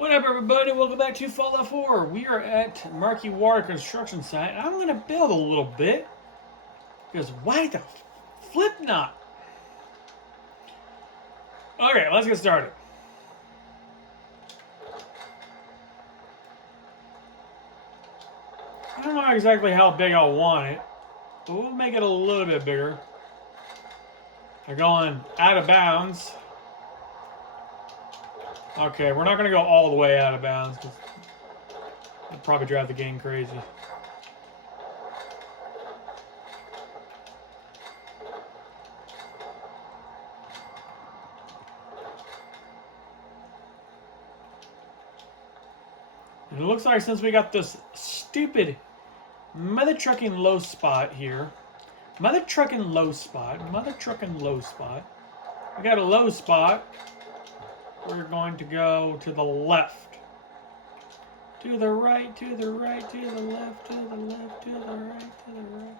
What up, everybody? Welcome back to Fallout 4. We are at Mercury Water Construction Site. I'm going to build a little bit. Because why the flip not? Okay, let's get started. I don't know exactly how big I want it, but we'll make it a little bit bigger. They're going out of bounds. Okay, we're not going to go all the way out of bounds because it'll probably drive the game crazy. And it looks like since we got this stupid mother trucking low spot here, mother trucking low spot, we got a low spot. We're going to go to the left. To the right, to the right, to the left, to the left, to the right, to the right.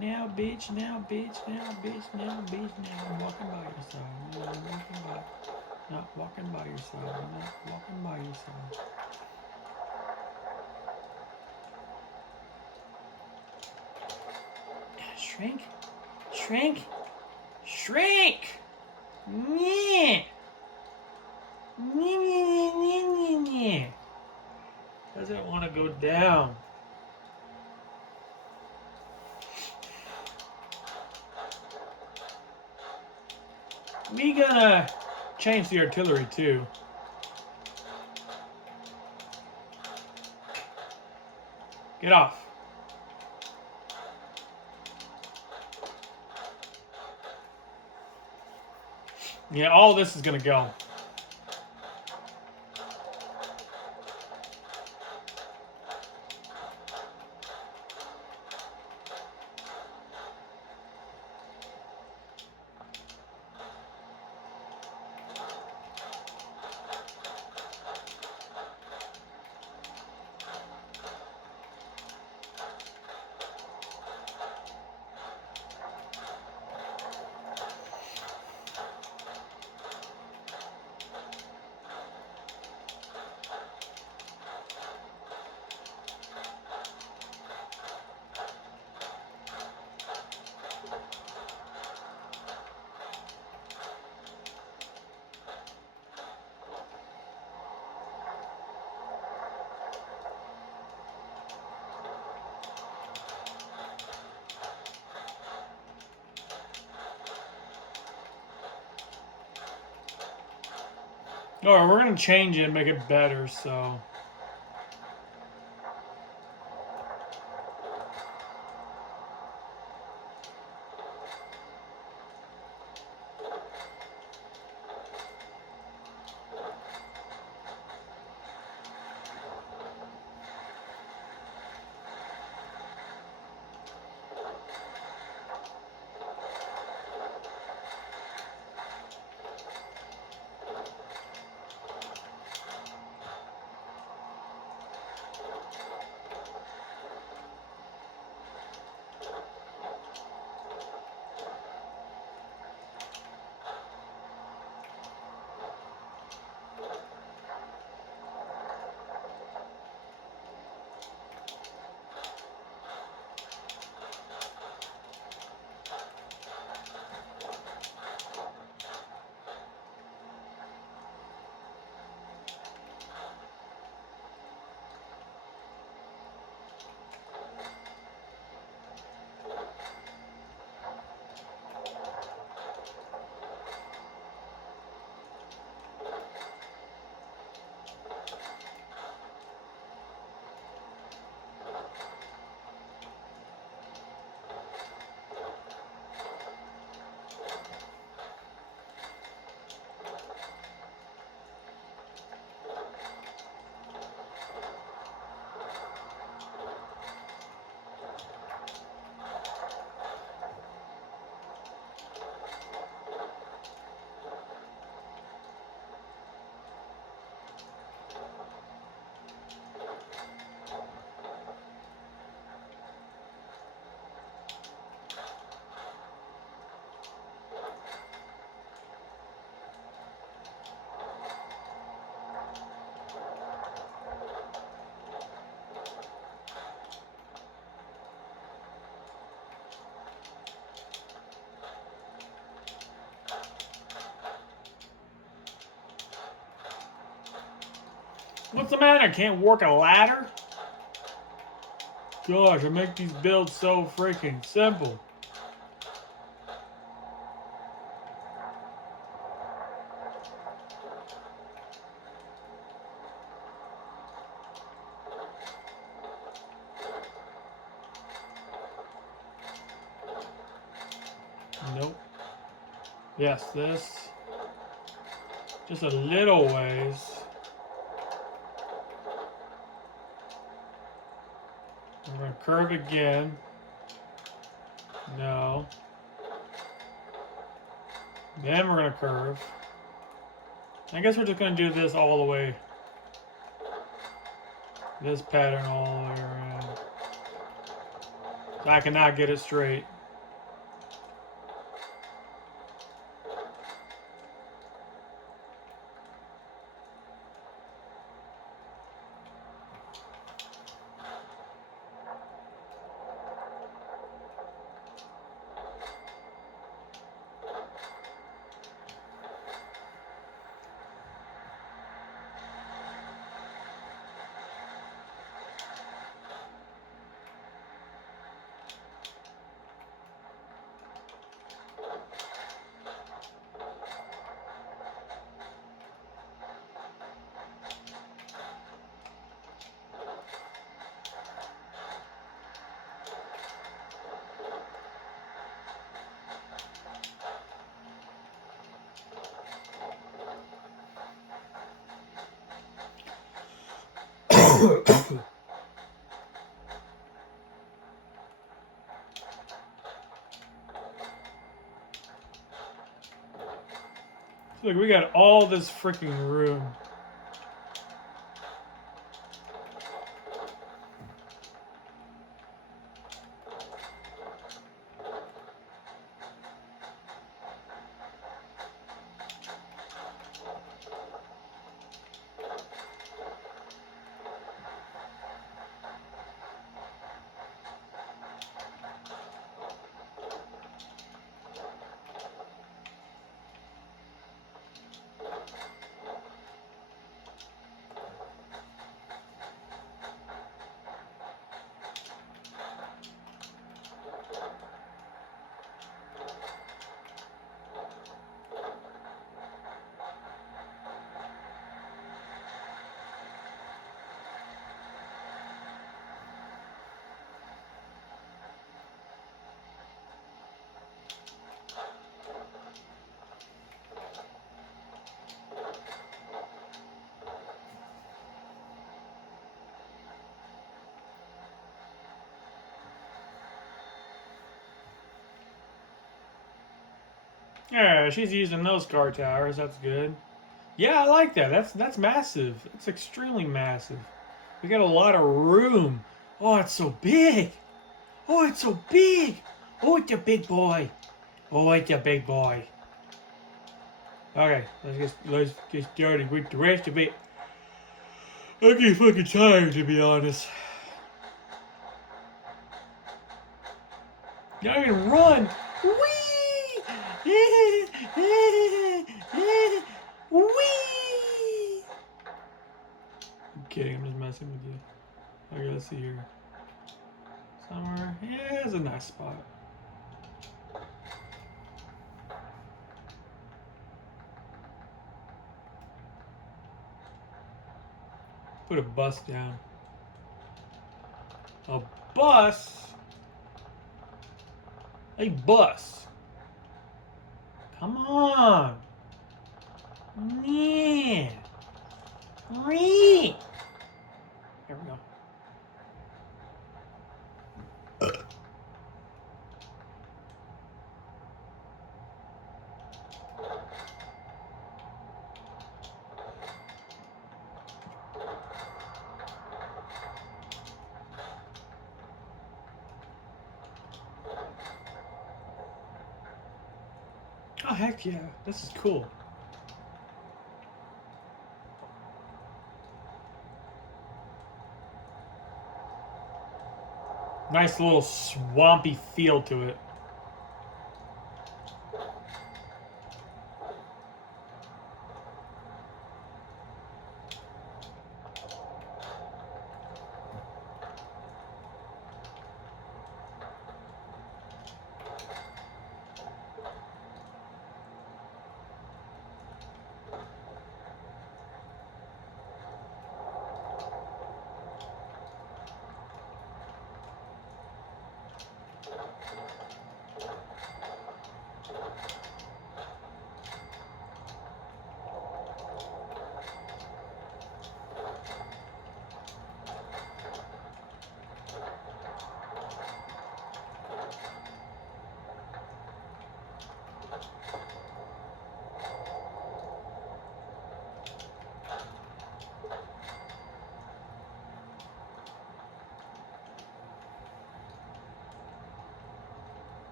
Now, bitch, now, bitch, now, bitch, now, bitch, now. I'm walking by your side. No, I'm walking by. Not walking by your side. I'm not walking by your side. Shrink. Shrink. Shrink. Yeah. Doesn't want to go down. We gonna change the artillery too. Get off. Yeah, all this is gonna go. Alright, we're gonna change it and make it better, so. What's the matter? Can't work a ladder? Gosh, I make these builds so freaking simple. Nope. Yes, this. Just a little ways. We're going to curve again. No. Then we're going to curve. I guess we're just going to do this all the way. This pattern all the way around. So I cannot get it straight. Look, we got all this freaking room. Yeah, she's using those car towers. That's good. Yeah, I like that. That's massive. It's extremely massive. We got a lot of room. Oh, it's so big. Oh, it's so big. Oh, it's a big boy. Oh, it's a big boy. Okay, let's get started with the rest of it. I get fucking tired, to be honest. Now I can run. Whee! Whee! I'm kidding. I'm just messing with you. Okay, let's see here. Somewhere. Yeah, it's a nice spot. Put a bus down. A bus? A bus. Come on. Yeah. There we go. Oh, heck yeah. This is cool. Nice little swampy feel to it.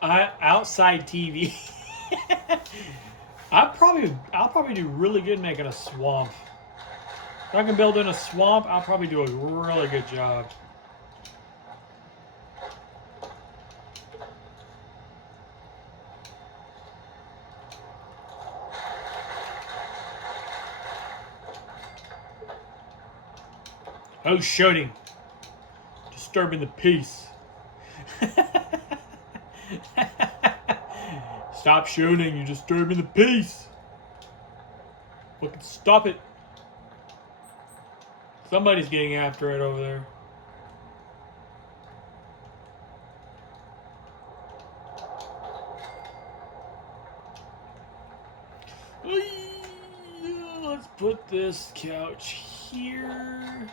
Outside TV. I'll probably do really good making a swamp. If I can build in a swamp, I'll probably do a really good job. Oh, shooting. Disturbing the peace. Stop shooting, you're disturbing the peace. Fucking stop it. Somebody's getting after it over there. Let's put this couch here.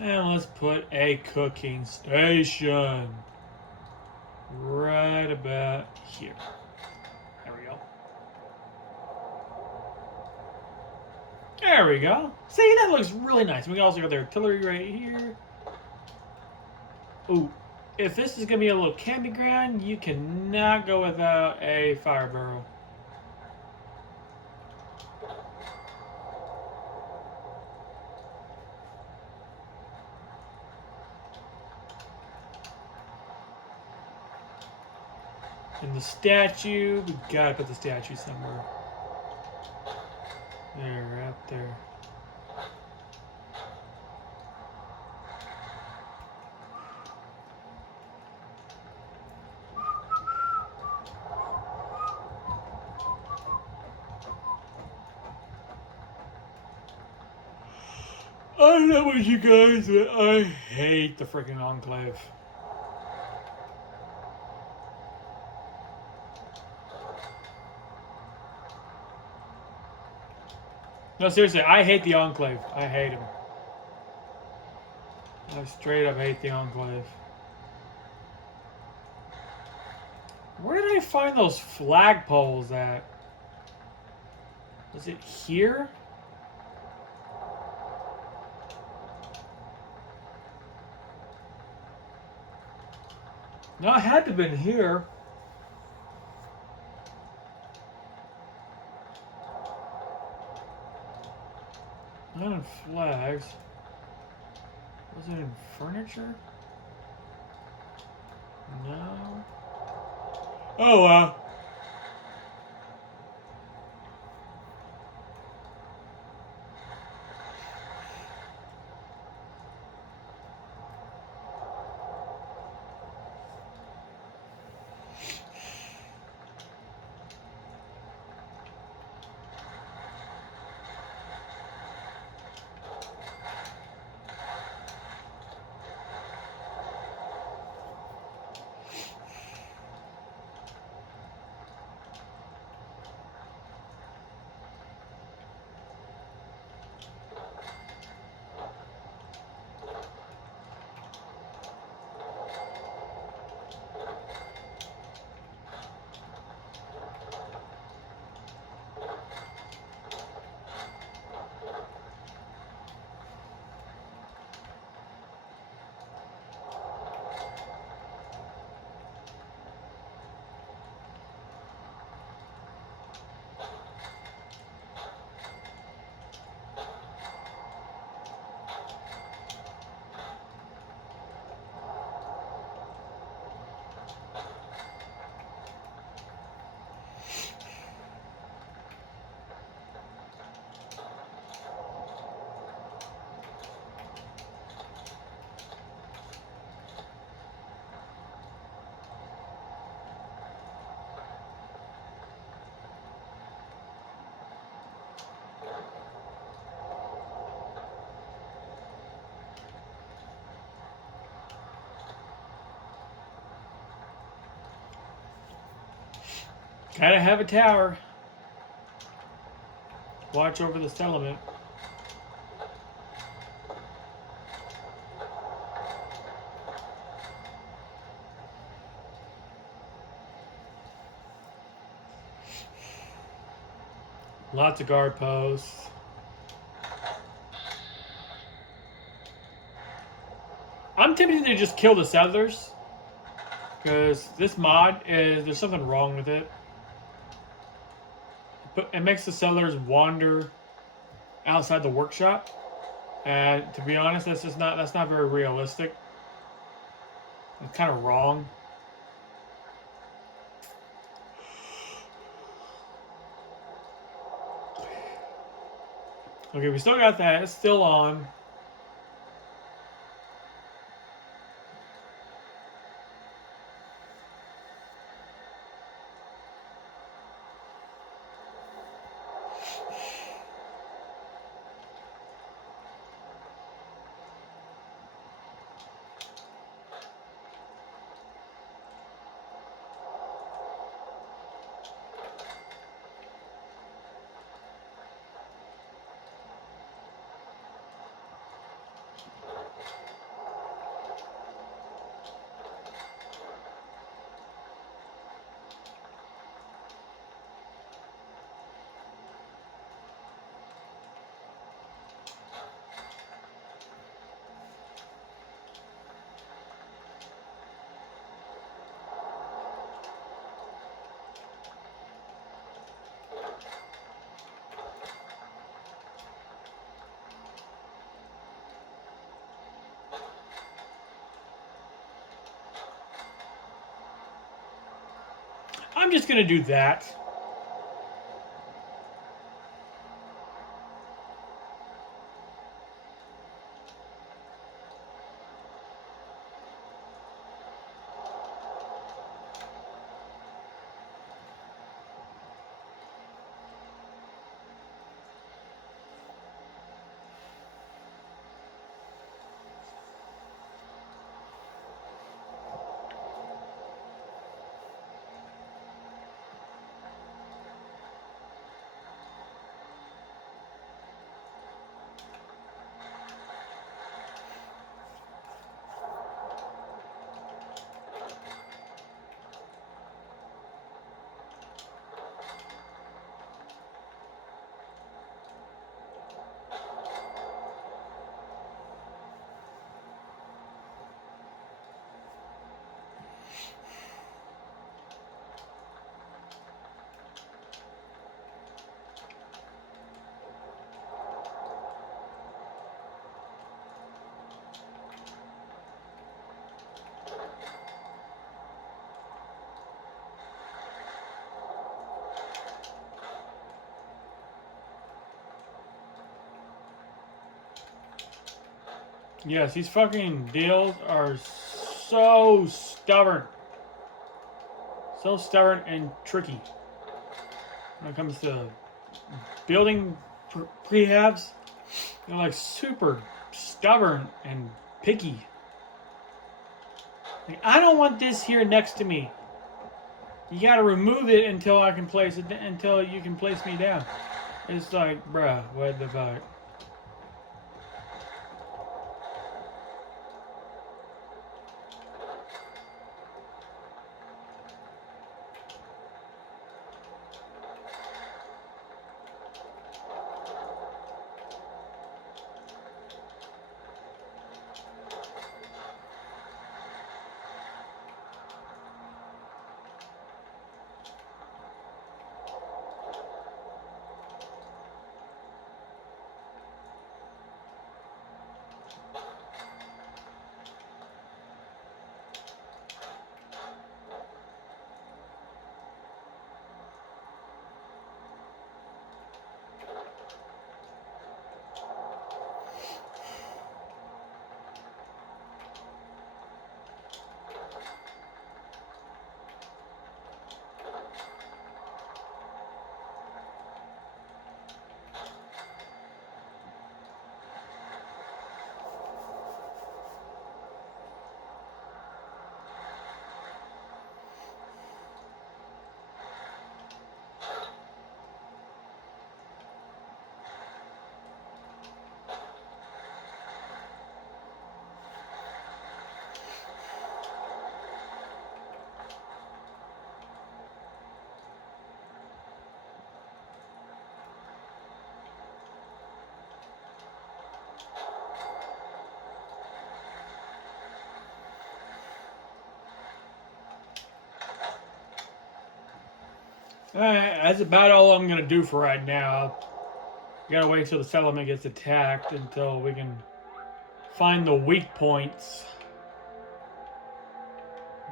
And let's put a cooking station right about here. There we go. There we go. See, that looks really nice. We can also got the artillery right here. Ooh, if this is going to be a little camping ground, you cannot go without a fire barrel. And the statue, we gotta put the statue somewhere. There, right there. I don't know about you guys, but I hate the freaking Enclave. No, seriously, I hate the Enclave. I hate him. I straight up hate the Enclave. Where did I find those flagpoles at? Was it here? No, it had to have been here. Not in flags. Was it in furniture? No. Oh, wow. Gotta have a tower. Watch over the settlement. Lots of guard posts. I'm tempted to just kill the settlers. Because this mod is, there's something wrong with it. But it makes the settlers wander outside the workshop. And to be honest, that's not very realistic. It's kind of wrong. Okay, we still got that. It's still on. I'm just gonna do that. Yes, these fucking deals are so stubborn. So stubborn and tricky. When it comes to building prehabs, they're like super stubborn and picky. Like, I don't want this here next to me. You gotta remove it until I can place it, until you can place me down. It's like, bruh, what the fuck? Alright, that's about all I'm going to do for right now. We gotta wait till the settlement gets attacked until we can find the weak points.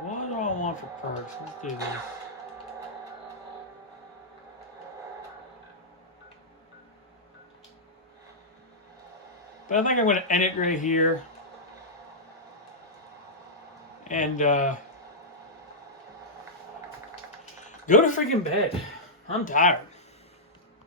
What do I want for perks? Let's do this. But I think I'm going to end it right here. And go to freaking bed. I'm tired.